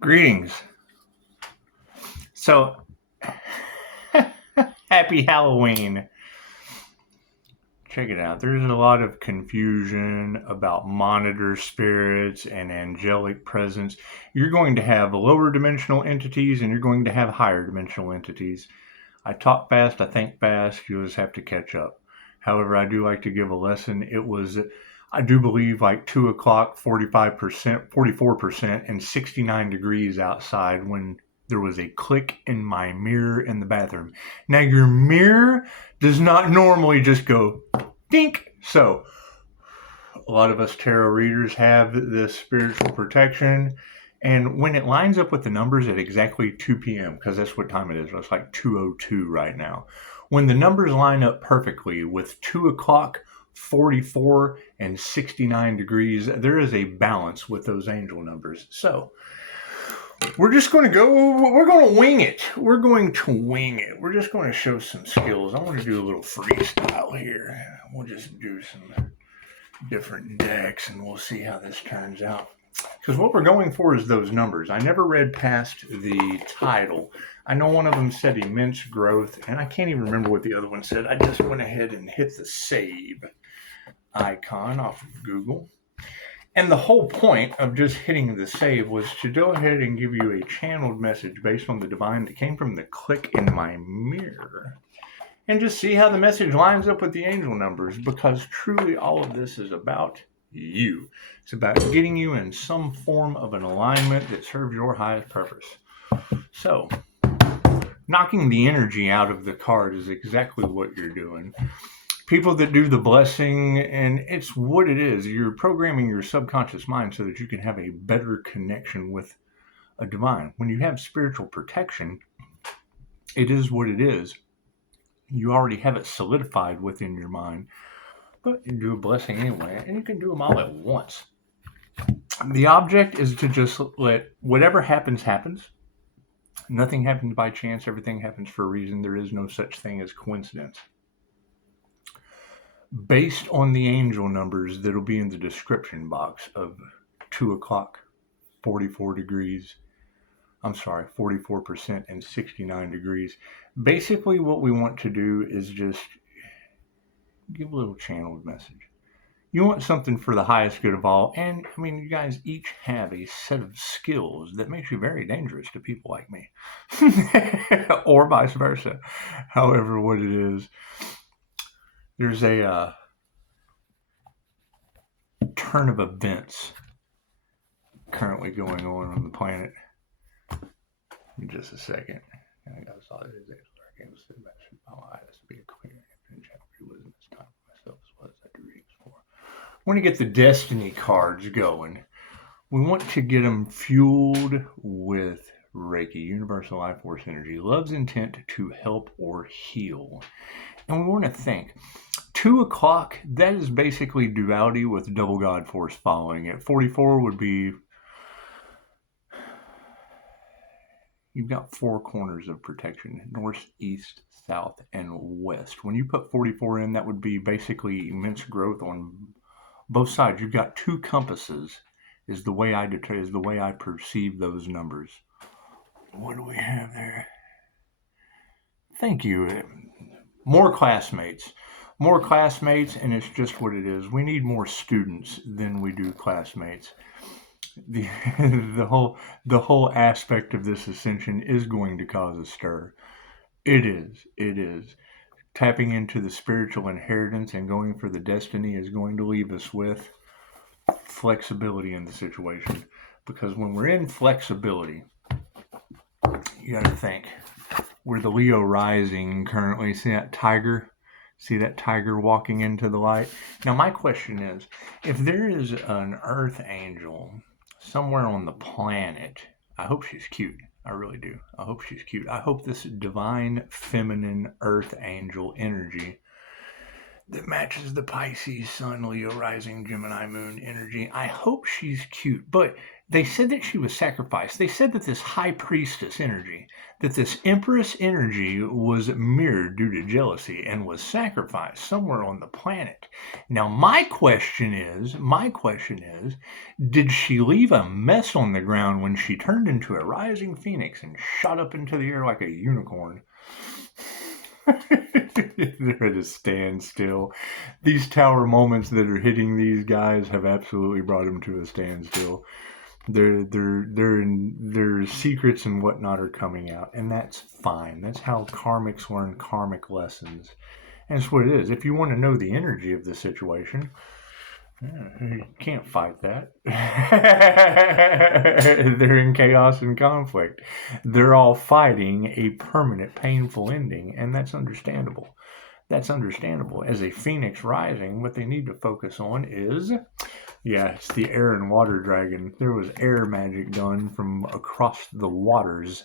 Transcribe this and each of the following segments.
Greetings. So, happy Halloween. Check it out. There's a lot of confusion about monitor spirits and angelic presence. You're going to have lower dimensional entities and you're going to have higher dimensional entities. I talk fast, I think fast. You'll just have to catch up. However, I do like to give a lesson. It was, I do believe, like 2 o'clock, 45%, 44%, and 69 degrees outside when there was a click in my mirror in the bathroom. Now, your mirror does not normally just go dink. So, a lot of us tarot readers have this spiritual protection. And when it lines up with the numbers at exactly 2 p.m., because that's what time it is, it's like 2:02 right now. When the numbers line up perfectly with 2 o'clock, 44, and 69 degrees, there is a balance with those angel numbers. So, we're just going to we're going to wing it. We're going to wing it. We're just going to show some skills. I want to do a little freestyle here. We'll just do some different decks and we'll see how this turns out. Because what we're going for is those numbers. I never read past the title. I know one of them said immense growth, and I can't even remember what the other one said. I just went ahead and hit the save icon off of Google. And the whole point of just hitting the save was to go ahead and give you a channeled message based on the divine that came from the click in my mirror. And just see how the message lines up with the angel numbers, because truly all of this is about you. It's about getting you in some form of an alignment that serves your highest purpose. So, knocking the energy out of the card is exactly what you're doing. People that do the blessing, and it's what it is. You're programming your subconscious mind so that you can have a better connection with a divine. When you have spiritual protection, it is what it is. You already have it solidified within your mind, but you do a blessing anyway, and you can do them all at once. The object is to just let whatever happens, happens. Nothing happens by chance. Everything happens for a reason. There is no such thing as coincidence. Based on the angel numbers that'll be in the description box of 2 o'clock, 44 degrees, 44% and 69 degrees. Basically, what we want to do is just give a little channeled message. You want something for the highest good of all, and I mean, you guys each have a set of skills that makes you very dangerous to people like me, or vice versa. However, what it is, there's a turn of events currently going on the planet. In just a second. I got all these days where I can't sit back and my eyes to be a clear and chapter wisdom. It's time for myself as well as I do readings for. I want to get the destiny cards going. We want to get them fueled with Reiki, universal life force energy, love's intent to help or heal. And we want to think 2 o'clock, that is basically duality with double God force following it. 44 would be, you've got 4 corners of protection, north, east, south, and west. When you put 44 in, that would be basically immense growth on both sides. You've got 2 compasses, is the way I perceive those numbers. What do we have there? Thank you. More classmates, and it's just what it is. We need more students than we do classmates. The whole aspect of this ascension is going to cause a stir. It is. Tapping into the spiritual inheritance and going for the destiny is going to leave us with flexibility in the situation. Because when we're in flexibility, you got to think. We're the Leo rising currently. See that tiger? See that tiger walking into the light? Now, my question is, if there is an earth angel somewhere on the planet, I hope she's cute. I really do. I hope she's cute. I hope this divine feminine earth angel energy that matches the Pisces Sun, Leo rising, Gemini moon energy. I hope she's cute, but they said that she was sacrificed. They said that this high priestess energy, that this empress energy was mirrored due to jealousy and was sacrificed somewhere on the planet. Now, my question is, did she leave a mess on the ground when she turned into a rising phoenix and shot up into the air like a unicorn? They're at a standstill. These tower moments that are hitting these guys have absolutely brought them to a standstill. Their secrets and whatnot are coming out, and that's fine. That's how karmics learn karmic lessons, and it's what it is. If you want to know the energy of the situation, you can't fight that. They're in chaos and conflict. They're all fighting a permanent, painful ending, and that's understandable. That's understandable. As a phoenix rising, what they need to focus on is, it's the air and water dragon. There was air magic done from across the waters,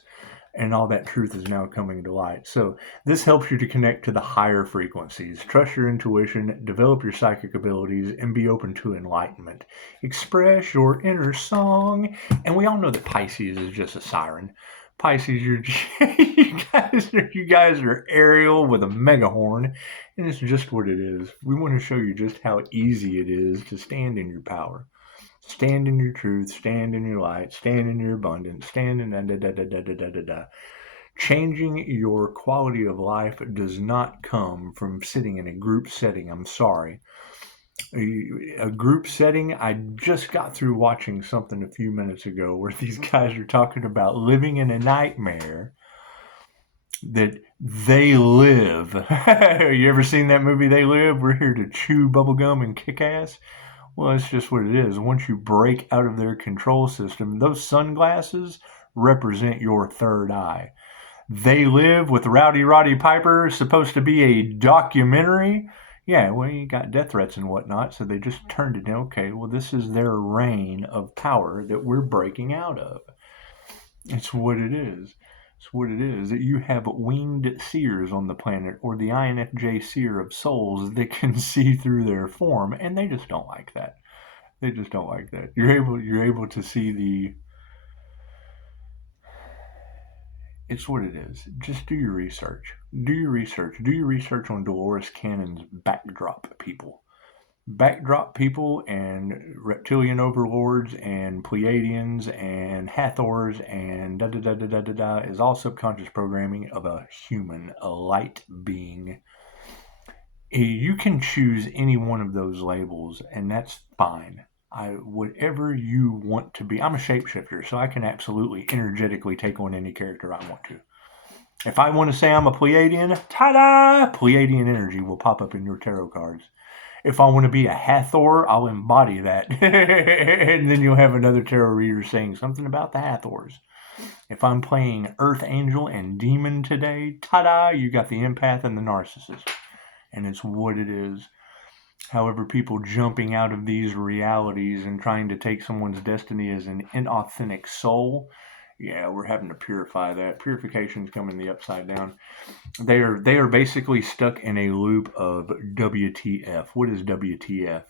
and all that truth is now coming to light. So this helps you to connect to the higher frequencies. Trust your intuition, develop your psychic abilities, and be open to enlightenment. Express your inner song. And we all know that Pisces is just a siren. Pisces, you guys are Ariel with a megahorn, and it's just what it is. We want to show you just how easy it is to stand in your power. Stand in your truth, stand in your light, stand in your abundance, stand in da-da-da-da-da-da-da-da. Changing your quality of life does not come from sitting in a group setting. I'm sorry. A group setting, I just got through watching something a few minutes ago where these guys are talking about living in a nightmare that they live. You ever seen that movie, They Live? We're here to chew bubblegum and kick ass. Well, it's just what it is. Once you break out of their control system, those sunglasses represent your third eye. They Live with Rowdy Roddy Piper, supposed to be a documentary. Yeah, well, you got death threats and whatnot, so they just turned it in. Okay, well, this is their reign of power that we're breaking out of. It's what it is. It's what it is. That you have winged seers on the planet, or the INFJ seer of souls that can see through their form, and they just don't like that. They just don't like that. You're able to see the. It's what it is. Just do your research. Do your research. Do your research on Dolores Cannon's backdrop people. Backdrop people and reptilian overlords and Pleiadians and Hathors and da-da-da-da-da-da is all subconscious programming of a human, a light being. You can choose any one of those labels, and that's fine. Whatever you want to be. I'm a shapeshifter, so I can absolutely energetically take on any character I want to. If I want to say I'm a Pleiadian, ta-da! Pleiadian energy will pop up in your tarot cards. If I want to be a Hathor, I'll embody that. And then you'll have another tarot reader saying something about the Hathors. If I'm playing Earth Angel and Demon today, ta-da, you got the empath and the narcissist. And it's what it is. However, people jumping out of these realities and trying to take someone's destiny as an inauthentic soul, we're having to purify that. Purification's coming the upside down. They are basically stuck in a loop of WTF. What is WTF?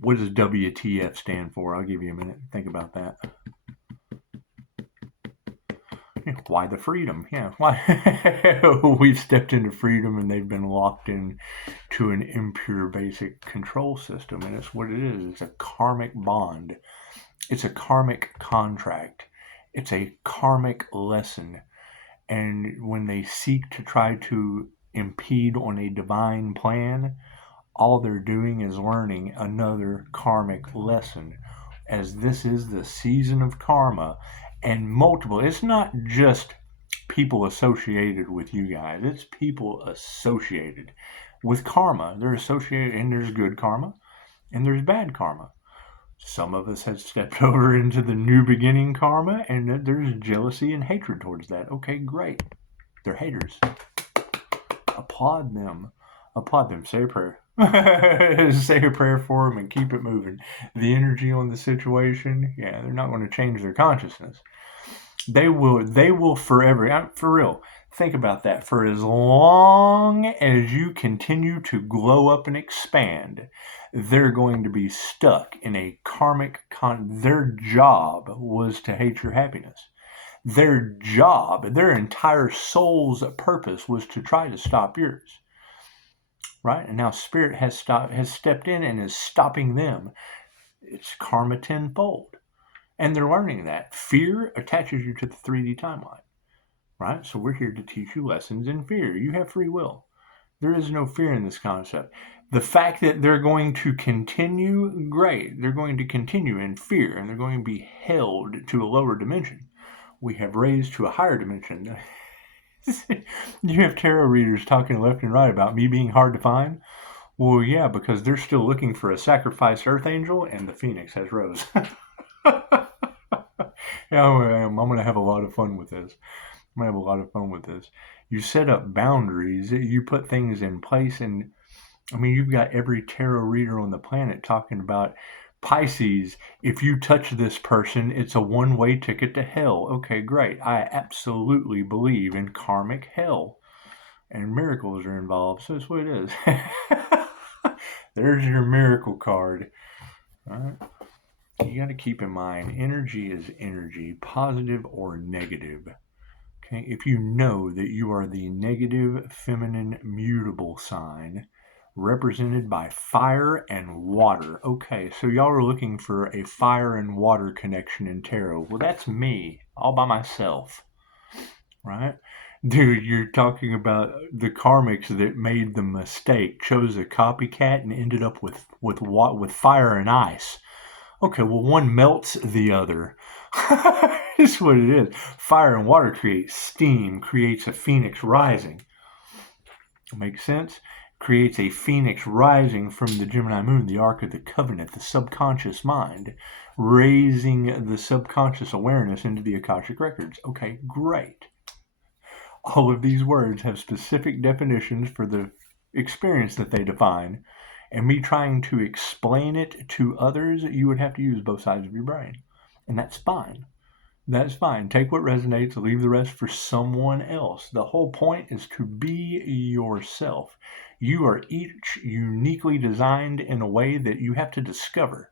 What does WTF stand for? I'll give you a minute. Think about that. Why the freedom? Yeah, why? We've stepped into freedom and they've been locked in to an impure basic control system, and it's what it is. It's a karmic bond. It's a karmic contract. It's a karmic lesson. And when they seek to try to impede on a divine plan, all they're doing is learning another karmic lesson, as this is the season of karma. And multiple, it's not just people associated with you guys, it's people associated with karma. They're associated, and there's good karma and there's bad karma. Some of us have stepped over into the new beginning karma, and there's jealousy and hatred towards that. Okay, great. They're haters. Applaud them. Applaud them. Say a prayer. Say a prayer for them and keep it moving. The energy on the situation, they're not going to change their consciousness. They will forever, for real, Think about that. For as long as you continue to glow up and expand, they're going to be stuck in a karmic their job was to hate your happiness. Their job, their entire soul's purpose was to try to stop yours. Right? And now spirit has stepped in and is stopping them. It's karma tenfold. And they're learning that. Fear attaches you to the 3D timeline. Right? So we're here to teach you lessons in fear. You have free will. There is no fear in this concept. The fact that they're going to continue, great. They're going to continue in fear, and they're going to be held to a lower dimension. We have raised to a higher dimension. You have tarot readers talking left and right about me being hard to find. Well, yeah, because they're still looking for a sacrificed earth angel, and the phoenix has rose. Yeah, I'm going to have a lot of fun with this. I'm going to have a lot of fun with this. You set up boundaries. You put things in place. And, I mean, you've got every tarot reader on the planet talking about Pisces. If you touch this person, it's a one-way ticket to hell. Okay, great. I absolutely believe in karmic hell. And miracles are involved. So that's what it is. There's your miracle card. All right. You got to keep in mind, energy is energy, positive or negative. Okay, if you know that you are the negative feminine mutable sign represented by fire and water. Okay, so y'all are looking for a fire and water connection in tarot. Well, that's me, all by myself, right? Dude, you're talking about the karmics that made the mistake, chose a copycat and ended up with fire and ice. Okay, well, one melts the other. That's what it is. Fire and water creates steam, creates a phoenix rising. Makes sense? Creates a phoenix rising from the Gemini moon, the Ark of the Covenant, the subconscious mind, raising the subconscious awareness into the Akashic Records. Okay, great. All of these words have specific definitions for the experience that they define. And me trying to explain it to others, you would have to use both sides of your brain. And that's fine. That's fine. Take what resonates, leave the rest for someone else. The whole point is to be yourself. You are each uniquely designed in a way that you have to discover.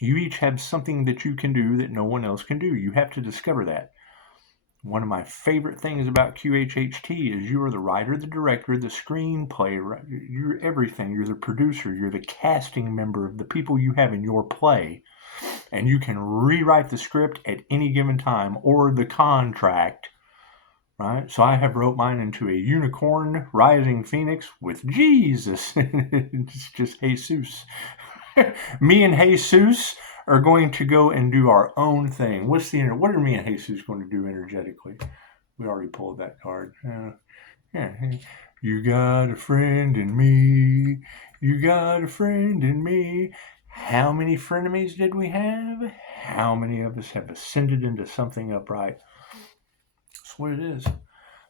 You each have something that you can do that no one else can do. You have to discover that. One of my favorite things about QHHT is you are the writer, the director, the screenplay, you're everything. You're the producer, you're the casting member of the people you have in your play. And you can rewrite the script at any given time or the contract, right? So I have wrote mine into a unicorn rising phoenix with Jesus. It's just Jesus. Me and Jesus are going to go and do our own thing. What are me and Jesus going to do energetically? We already pulled that card. Yeah. You got a friend in me. You got a friend in me. How many frenemies did we have? How many of us have ascended into something upright? That's what it is.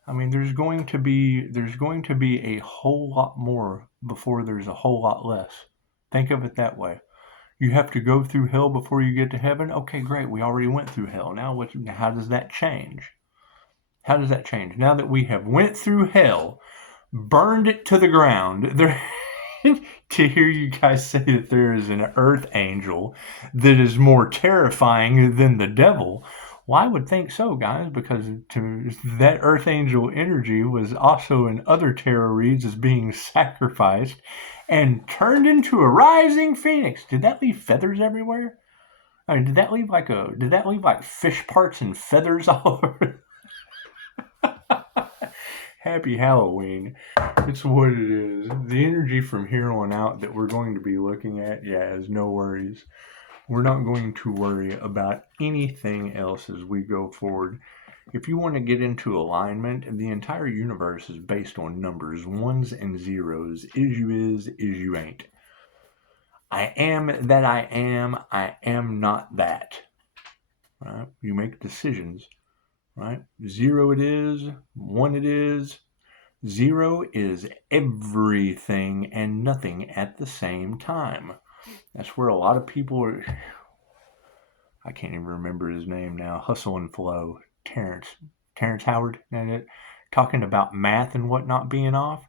I mean, there's going to be a whole lot more before there's a whole lot less. Think of it that way. You have to go through hell before you get to heaven? Okay, great. We already went through hell. Now how does that change? How does that change? Now that we have went through hell, burned it to the ground, to hear you guys say that there is an earth angel that is more terrifying than the devil, well, I would think so, guys, because that earth angel energy was also in other tarot reads as being sacrificed and turned into a rising phoenix. Did that leave feathers everywhere? I mean, did that leave like fish parts and feathers all over? Happy Halloween. It's what it is. The energy from here on out that we're going to be looking at, is no worries. We're not going to worry about anything else as we go forward. If you want to get into alignment, the entire universe is based on numbers, ones and zeros. Is you ain't. I am that I am not that. Right? You make decisions. Right? 0 it is, 1 it is. 0 is everything and nothing at the same time. That's where a lot of people are. I can't even remember his name now. Hustle and Flow. Terrence Howard. And talking about math and whatnot being off.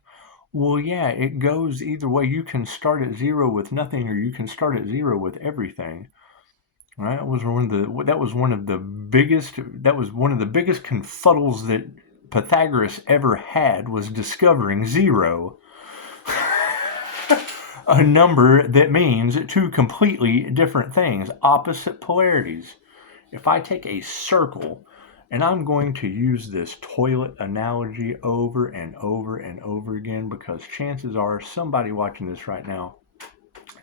Well, yeah, it goes either way. You can start at zero with nothing, or you can start at zero with everything. Right? That was one of the biggest confuddles that Pythagoras ever had, was discovering zero. A number that means two completely different things, opposite polarities. If I take a circle, and I'm going to use this toilet analogy over and over and over again, because chances are somebody watching this right now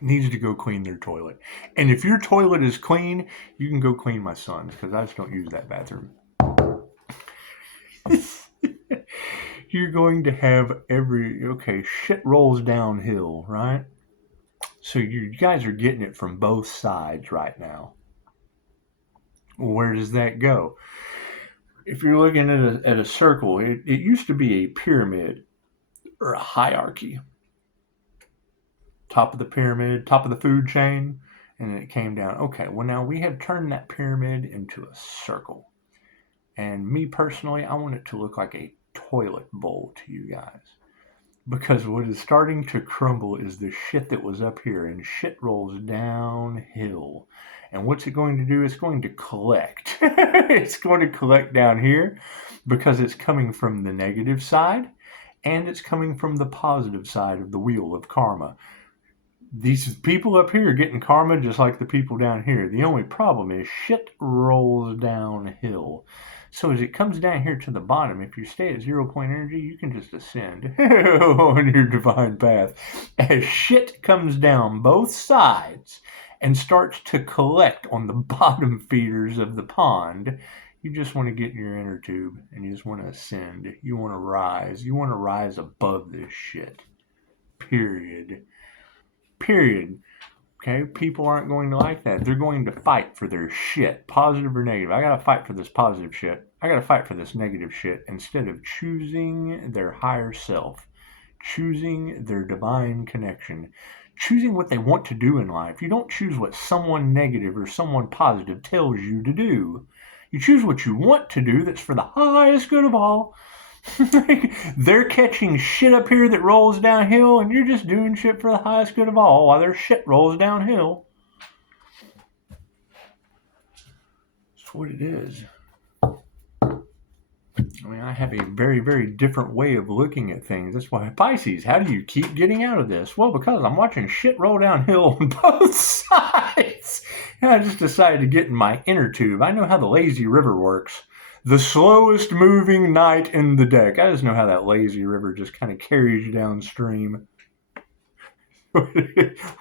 needs to go clean their toilet. And if your toilet is clean, you can go clean my son's, because I just don't use that bathroom. You're going to have shit rolls downhill, right? So you guys are getting it from both sides right now. Where does that go? If you're looking at a circle, it used to be a pyramid or a hierarchy. Top of the pyramid, top of the food chain, and then it came down. Okay, well, now we have turned that pyramid into a circle. And me personally, I want it to look like a toilet bowl to you guys. Because what is starting to crumble is the shit that was up here, and shit rolls downhill. And what's it going to do? It's going to collect. It's going to collect down here because it's coming from the negative side, and it's coming from the positive side of the wheel of karma. These people up here are getting karma just like the people down here. The only problem is shit rolls downhill. So as it comes down here to the bottom, if you stay at 0 point energy, you can just ascend on your divine path. As shit comes down both sides and starts to collect on the bottom feeders of the pond, you just want to get in your inner tube and you just want to ascend. You want to rise. You want to rise above this shit. Period. Okay, people aren't going to like that. They're going to fight for their shit, positive or negative. I got to fight for this positive shit. I got to fight for this negative shit, instead of choosing their higher self, choosing their divine connection, choosing what they want to do in life. You don't choose what someone negative or someone positive tells you to do. You choose what you want to do that's for the highest good of all. They're catching shit up here that rolls downhill, and you're just doing shit for the highest good of all while their shit rolls downhill. That's what it is. I mean, I have a very, very different way of looking at things. That's why, Pisces, how do you keep getting out of this? Well, because I'm watching shit roll downhill on both sides. And I just decided to get in my inner tube. I know how the lazy river works. The slowest moving knight in the deck. I just know how that lazy river just kind of carries you downstream.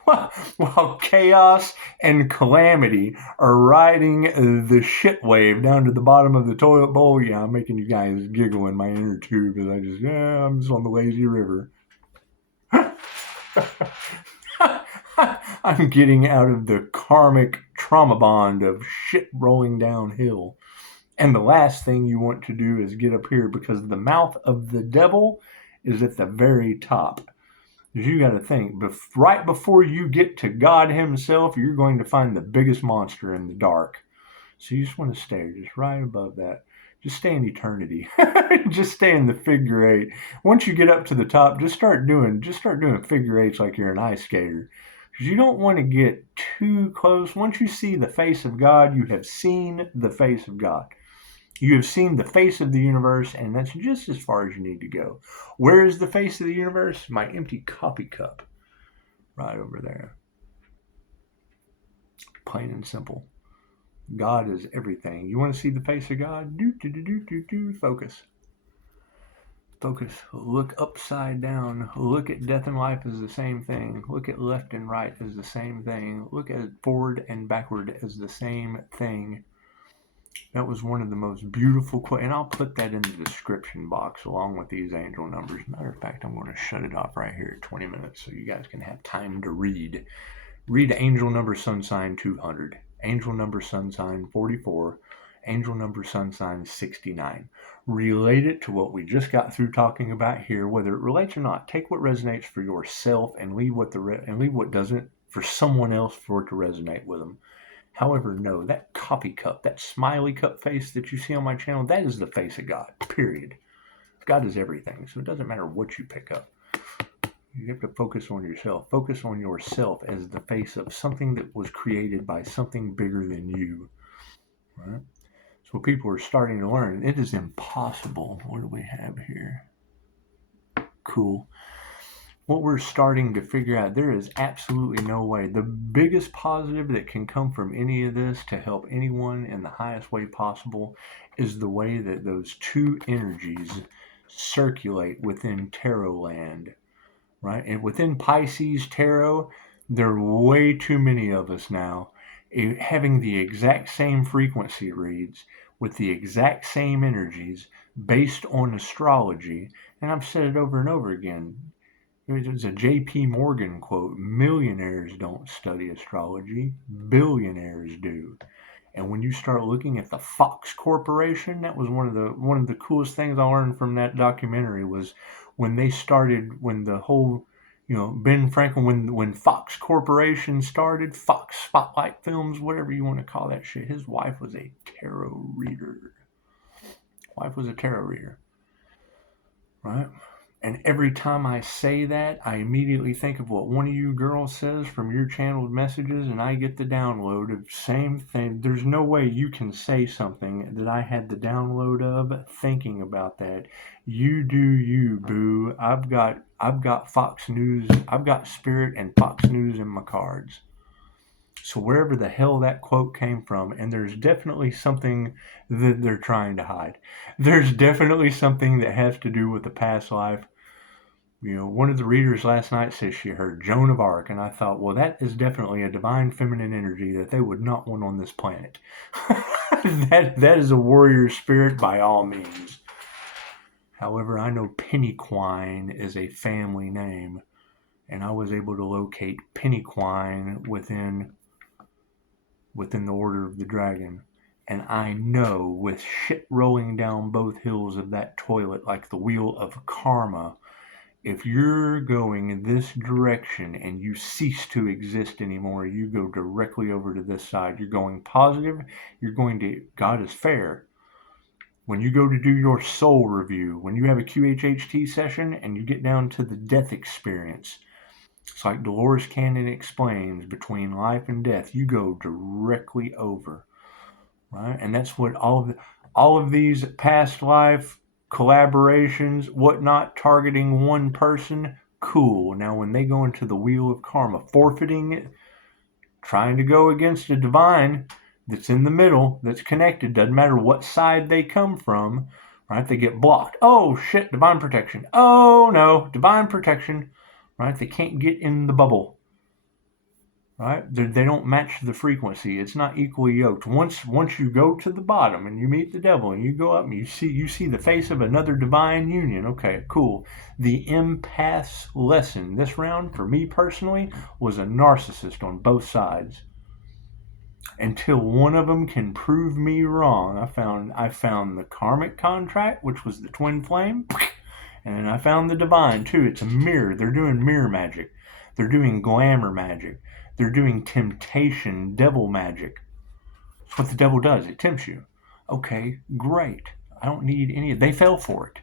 While chaos and calamity are riding the shit wave down to the bottom of the toilet bowl. Yeah, I'm making you guys giggle in my inner tube as I'm just on the lazy river. I'm getting out of the karmic trauma bond of shit rolling downhill. And the last thing you want to do is get up here, because the mouth of the devil is at the very top. Because you got to think, right before you get to God himself, you're going to find the biggest monster in the dark. So you just want to stay just right above that. Just stay in eternity. Just stay in the figure eight. Once you get up to the top, just start doing figure eights like you're an ice skater. Because you don't want to get too close. Once you see the face of God, you have seen the face of God. You have seen the face of the universe, and that's just as far as you need to go. Where is the face of the universe? My empty coffee cup. Right over there. Plain and simple. God is everything. You want to see the face of God? Focus. Focus. Look upside down. Look at death and life as the same thing. Look at left and right as the same thing. Look at forward and backward as the same thing. That was one of the most beautiful quotes, and I'll put that in the description box along with these angel numbers. Matter of fact, I'm going to shut it off right here at 20 minutes so you guys can have time to read. Read angel number sun sign 200, angel number sun sign 44, angel number sun sign 69. Relate it to what we just got through talking about here, whether it relates or not. Take what resonates for yourself and leave what doesn't for someone else for it to resonate with them. However, no, that coffee cup, that smiley cup face that you see on my channel, that is the face of God, period. God is everything, so it doesn't matter what you pick up. You have to focus on yourself. Focus on yourself as the face of something that was created by something bigger than you. Right? So people are starting to learn. It is impossible. What do we have here? Cool. What we're starting to figure out, there is absolutely no way. The biggest positive that can come from any of this to help anyone in the highest way possible is the way that those two energies circulate within tarot land, right? And within Pisces tarot, there are way too many of us now having the exact same frequency reads with the exact same energies based on astrology. And I've said it over and over again. There's a J.P. Morgan quote: millionaires don't study astrology, billionaires do. And when you start looking at the Fox Corporation, that was one of the coolest things I learned from that documentary was when they started, when the whole, Ben Franklin, when Fox Corporation started, Fox Spotlight Films, whatever you want to call that shit, his wife was a tarot reader. Right? And every time I say that, I immediately think of what one of you girls says from your channeled messages, and I get the download of same thing. There's no way you can say something that I had the download of thinking about that. You do you, boo. I've got Fox News, I've got Spirit and Fox News in my cards. So wherever the hell that quote came from, and there's definitely something that they're trying to hide. There's definitely something that has to do with the past life. One of the readers last night says she heard Joan of Arc, and I thought, well, that is definitely a divine feminine energy that they would not want on this planet. that is a warrior spirit by all means. However, I know Pennyquine is a family name, and I was able to locate Pennyquine within the Order of the Dragon. And I know with shit rolling down both hills of that toilet like the wheel of karma, if you're going in this direction and you cease to exist anymore, you go directly over to this side. You're going positive. God is fair. When you go to do your soul review, when you have a QHHT session and you get down to the death experience, it's like Dolores Cannon explains, between life and death, you go directly over, right? And that's what all of these past life collaborations, whatnot, targeting one person, cool. Now, when they go into the wheel of karma, forfeiting it, trying to go against a divine that's in the middle, that's connected, doesn't matter what side they come from, right? They get blocked. Oh, shit, divine protection. Oh, no, divine protection, right? They can't get in the bubble. Right? They don't match the frequency. It's not equally yoked. Once you go to the bottom and you meet the devil and you go up and you see the face of another divine union. Okay, cool. The empath's lesson this round for me personally was a narcissist on both sides. Until one of them can prove me wrong, I found the karmic contract, which was the twin flame, and I found the divine too. It's a mirror. They're doing mirror magic. They're doing glamour magic. They're doing temptation, devil magic. That's what the devil does. It tempts you. Okay, great. I don't need any. They fell for it.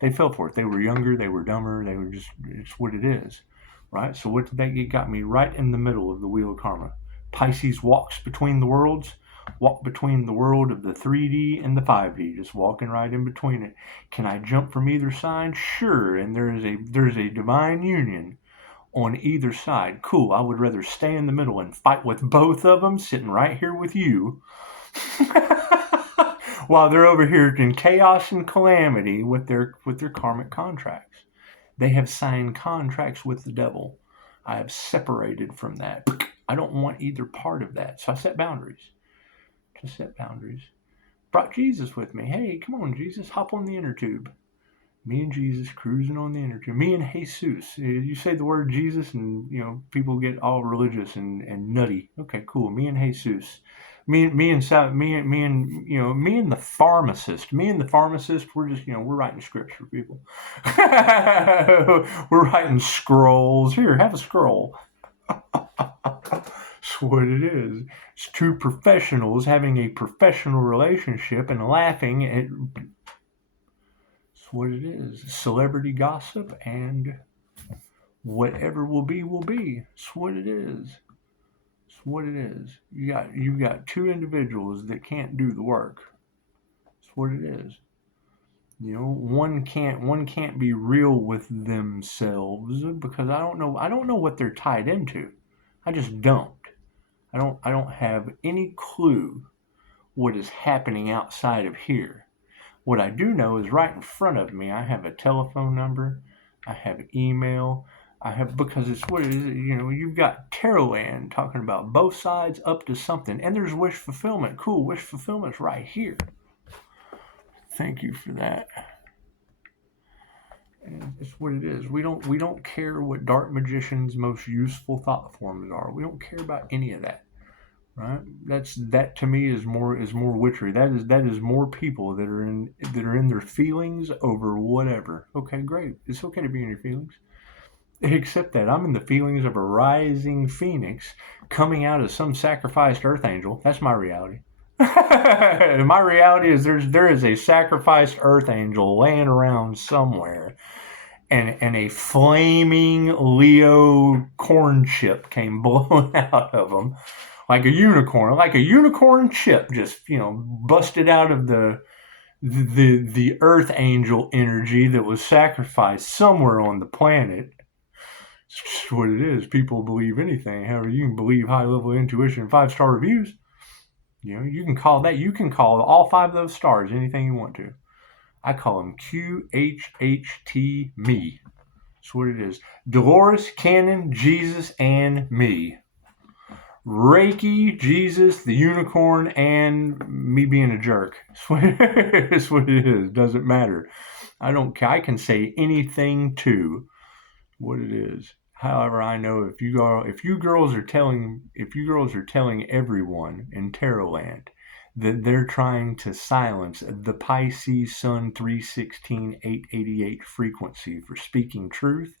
They were younger. They were dumber. They were just, it's what it is. Right? So what did that get? Got me right in the middle of the wheel of karma. Pisces walks between the worlds. Walk between the world of the 3D and the 5D, just walking right in between it. Can I jump from either side? Sure. And there's a divine union on either side. Cool. I would rather stay in the middle and fight with both of them, sitting right here with you, while they're over here in chaos and calamity with their karmic contracts. They have signed contracts with the devil. I have separated from that. I don't want either part of that. So I set boundaries. Just set boundaries. Brought Jesus with me. Hey, come on, Jesus, hop on the inner tube. Me and Jesus cruising on the inner tube. Me and Jesus. You say the word Jesus and, people get all religious and nutty. Okay, cool. Me and Jesus. Me and the pharmacist. Me and the pharmacist, we're just, we're writing scripts for people. We're writing scrolls. Here, have a scroll. That's what it is. It's two professionals having a professional relationship and laughing at. That's It's what it is. Celebrity gossip and whatever will be will be. It's what it is. It's what it is. You got two individuals that can't do the work. It's what it is. You know, one can't be real with themselves because I don't know what they're tied into. I just don't. I don't have any clue what is happening outside of here. What I do know is right in front of me, I have a telephone number, I have email, I have, because it's what it is, you know, you've got Tarotland talking about both sides up to something, and there's wish fulfillment. Cool, wish fulfillment's right here. Thank you for that. And it's what it is. We don't care what dark magician's most useful thought forms are. We don't care about any of that. Right? That to me is more witchery. That is more people that are in their feelings over whatever. Okay, great. It's okay to be in your feelings. Except that I'm in the feelings of a rising phoenix coming out of some sacrificed earth angel. That's my reality. My reality is there is a sacrificed earth angel laying around somewhere, and a flaming Leo corn chip came blowing out of him like a unicorn chip, just, you know, busted out of the earth angel energy that was sacrificed somewhere on the planet. It's just what it is. People believe anything. However, you can believe high level intuition and 5-star reviews. You know, you can call all 5 of those stars anything you want to. I call them QHHT me. That's what it is. Dolores, Cannon, Jesus, and me. Reiki, Jesus, the unicorn, and me being a jerk. It's what it is. Doesn't matter. I don't care. I can say anything to what it is. However, I know if you girls are telling everyone in Tarotland that they're trying to silence the Pisces Sun 316-888 frequency for speaking truth,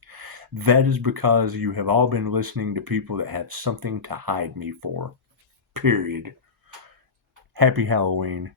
that is because you have all been listening to people that have something to hide me for. Period. Happy Halloween.